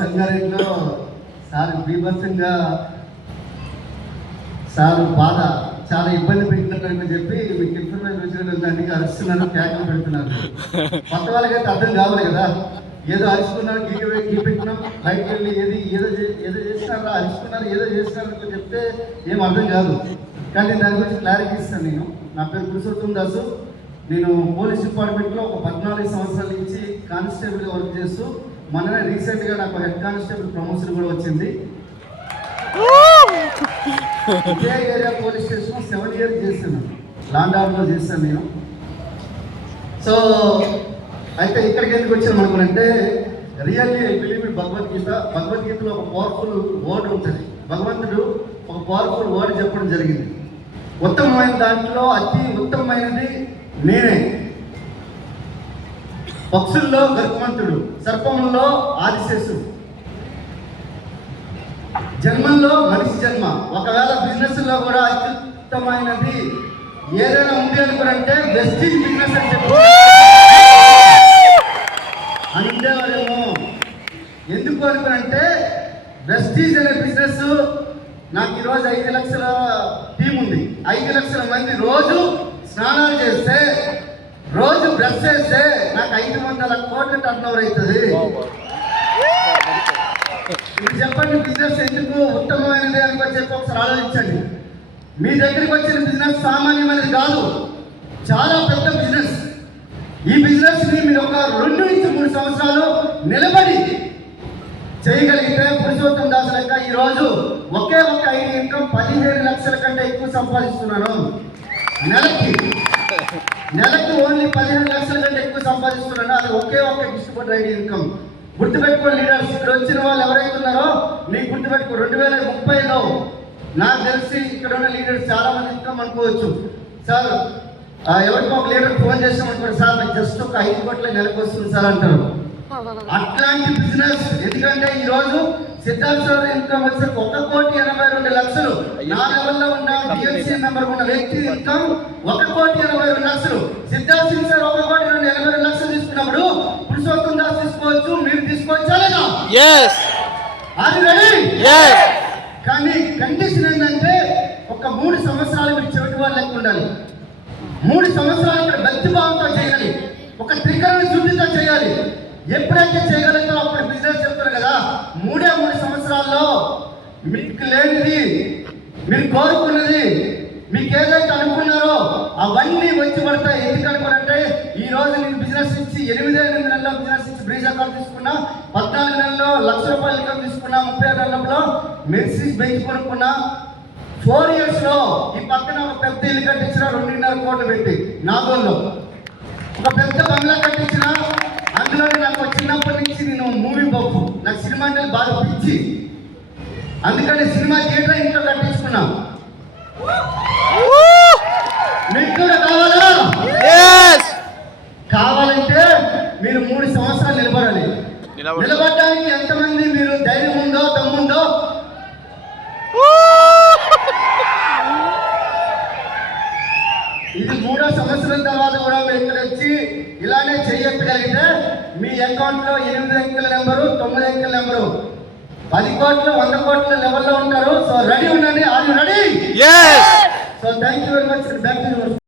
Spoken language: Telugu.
సంగారెడ్డిలో సార్ బీభత్సంగా సార్ బాధ చాలా ఇబ్బంది పెట్టినట్టు చెప్పి మీకు ఇన్ఫర్మేషన్ వచ్చిన దానికి అరుస్తున్నారు, ట్యాగ్లు పెడుతున్నారు. కొత్త వాళ్ళకైతే అర్థం కావాలి కదా. ఏదో అరుచుకున్నారు, గీపెట్టినాం, బయటకు వెళ్ళి ఏదో చేస్తున్నారు, అరుచుకున్నారు, ఏదో చేస్తున్నారు చెప్తే ఏం అర్థం కాదు. కానీ దాని గురించి క్లారిటీ ఇస్తాను. నా పేరు పురుషోత్తం దాసు. నేను పోలీస్ డిపార్ట్మెంట్లో ఒక 14 సంవత్సరాల నుంచి కానిస్టేబుల్గా వర్క్ చేస్తూ మొన్ననే రీసెంట్గా నాకు హెడ్ కానిస్టేబుల్ ప్రమోషన్ కూడా వచ్చింది. ఇదే ఏరియా పోలీస్ స్టేషన్ 7 years చేస్తున్నాను, లాండ్ ఆర్డర్లో చేస్తాను నేను. సో అయితే ఇక్కడికి ఎందుకు వచ్చాను అనుకున్నంటే, రియల్లీ ఐ బిలీవ్ ఇన్ భగవద్గీతలో ఒక పవర్ఫుల్ వర్డ్ ఉంటుంది. భగవంతుడు ఒక పవర్ఫుల్ వర్డ్ చెప్పడం జరిగింది. ఉత్తమమైన దాంట్లో అతి ఉత్తమమైనది నేనే. పక్షుల్లో గరుత్మంతుడు, సర్పముల్లో ఆదిశేషుడు, జన్మల్లో మనిషి జన్మ. ఒకవేళ బిజినెస్లో కూడా అత్యుత్తమైనది ఏదైనా ఉంది అనుకునంటే వెస్టీజ్ బిజినెస్ అని చెప్పి అని ఉండేవాడేమో. ఎందుకు అనుకునంటే వెస్టీజ్ అనే బిజినెస్ నాకు ఈరోజు 5 లక్షల టీం ఉంది. 5 లక్షల మంది రోజు స్నానాలు చేస్తే, రోజు బ్రష్ చేస్తే నాకు 500 కోట్ల టర్న్ ఓవర్ అవుతుంది. ఇది చెప్పండి, బిజినెస్ ఎందుకు ఉత్తమమైనది అని చెప్పి ఒకసారి ఆలోచించండి. మీ దగ్గరికి వచ్చిన బిజినెస్ సామాన్యమైనది కాదు, చాలా పెద్ద బిజినెస్. ఈ బిజినెస్ ని మీరు ఒక 2 నుంచి 3 సంవత్సరాలు నిలబడి చేయగలిగితే పురుషోత్తం దాసు లెక్క ఈరోజు ఒకే ఒక్క ఐడి ఇన్కమ్ 17 లక్షల కంటే ఎక్కువ సంపాదిస్తున్నాను. నెలకి ఓన్లీ 15 లక్షల కంటే ఎక్కువ సంపాదిస్తున్నాను. అది ఒకే ఒక్క డిస్ట్రిబ్యూటర్ ఐడి ఇన్కమ్. గుర్తుపెట్టుకోండి లీడర్స్, ఇక్కడ వచ్చిన వాళ్ళు ఎవరైతే ఉన్నారో మీకు గుర్తుపెట్టుకో, 2030లో నాకు తెలిసి ఇక్కడ ఉన్న లీడర్స్ చాలా మంది ఇన్కమ్ అనుకోవచ్చు. సార్ ఎవరికో ఒక లీడర్ ఫోన్ చేసామనుకోండి, సార్ నాకు జస్ట్ ఒక 5 కోట్ల నెలకు వస్తుంది సార్ అంటారు. అట్లాంటి బిజినెస్. ఎందుకంటే ఈరోజు సిద్ధార్థ సార్ ఇన్కమ్ వచ్చి 1,82,00,000. నా లెవెల్లో ఉన్న టీఎంసీ మెంబర్ ఉన్న వ్యక్తి ఇన్కమ్ 1,82,00,000. సిద్ధార్థ సింగ్ సార్ 1,82,00,000 తీసుకున్నప్పుడు పురుషోత్తం దాస్ తీసుకోవచ్చు, మీరు తీసుకోవచ్చా లేదా? అది రెడీ. కానీ కండిషన్ ఏంటంటే ఒక 3 సంవత్సరాలు మీరు చెవిటి వాళ్ళు లెక్క ఉండాలి. 3 సంవత్సరాలు ఇక్కడ భక్తిభావంతో చేయాలి, ఒక త్రికరణ శుద్ధితో చేయాలి. ఎప్పుడైతే చేయగలుగుతారో అప్పుడు బిజినెస్ చెప్తారు కదా. 3 సంవత్సరాల్లో మీకు లేనిది, మీరు కోరుకున్నది, మీకు ఏదైతే అనుకున్నారో అవన్నీ వచ్చి పడతాయి. ఎందుకు అనుకోనంటే ఈ రోజు నేను బిజినెస్ ఇచ్చి 8 నెలల్లో బిజినెస్ ఇచ్చి బ్రీజ్ అకౌంట్ తీసుకున్నా, 14 నెలల్లో ₹1,00,000 ఇన్కమ్ తీసుకున్నా, 30 నెలల్లో మెర్సీస్ బైక్ కొనుక్కున్నా. 4 yearsలో ఈ పక్కన ఒక పెద్ద ఇల్లు కట్టించిన 2.5 కోట్లు పెట్టి నాగోల్లో ఒక పెద్ద బంగ్లా కట్టించిన. అందులో నాకు చిన్నప్పటి నుంచి నేను మూవీ బొక్కు, నాకు సినిమా అంటే బాగా పిచ్చి. అందుకని సినిమా థియేటర్ ఇంట్లో కట్టించుకున్నా. మీకు కూడా కావాలా? కావాలంటే మీరు 3 సంవత్సరాలు నిలబడాలి. నిలబడడానికి ఎంతమంది మీరు ధైర్యం ఉందో, దమ్ముందో? ఇది 3వ సంవత్సరం తర్వాత కూడా మీరు ఇక్కడ వచ్చి ఇలానే చేయగలిగితే మీ అకౌంట్లో 8 అంకెల నెంబరు, 9 అంకెల నెంబరు, 10 కోట్లు, 100 కోట్ల లెవెల్లో ఉంటారు. సో రెడీ ఉండండి. Are you ready? So thank you very much. Back to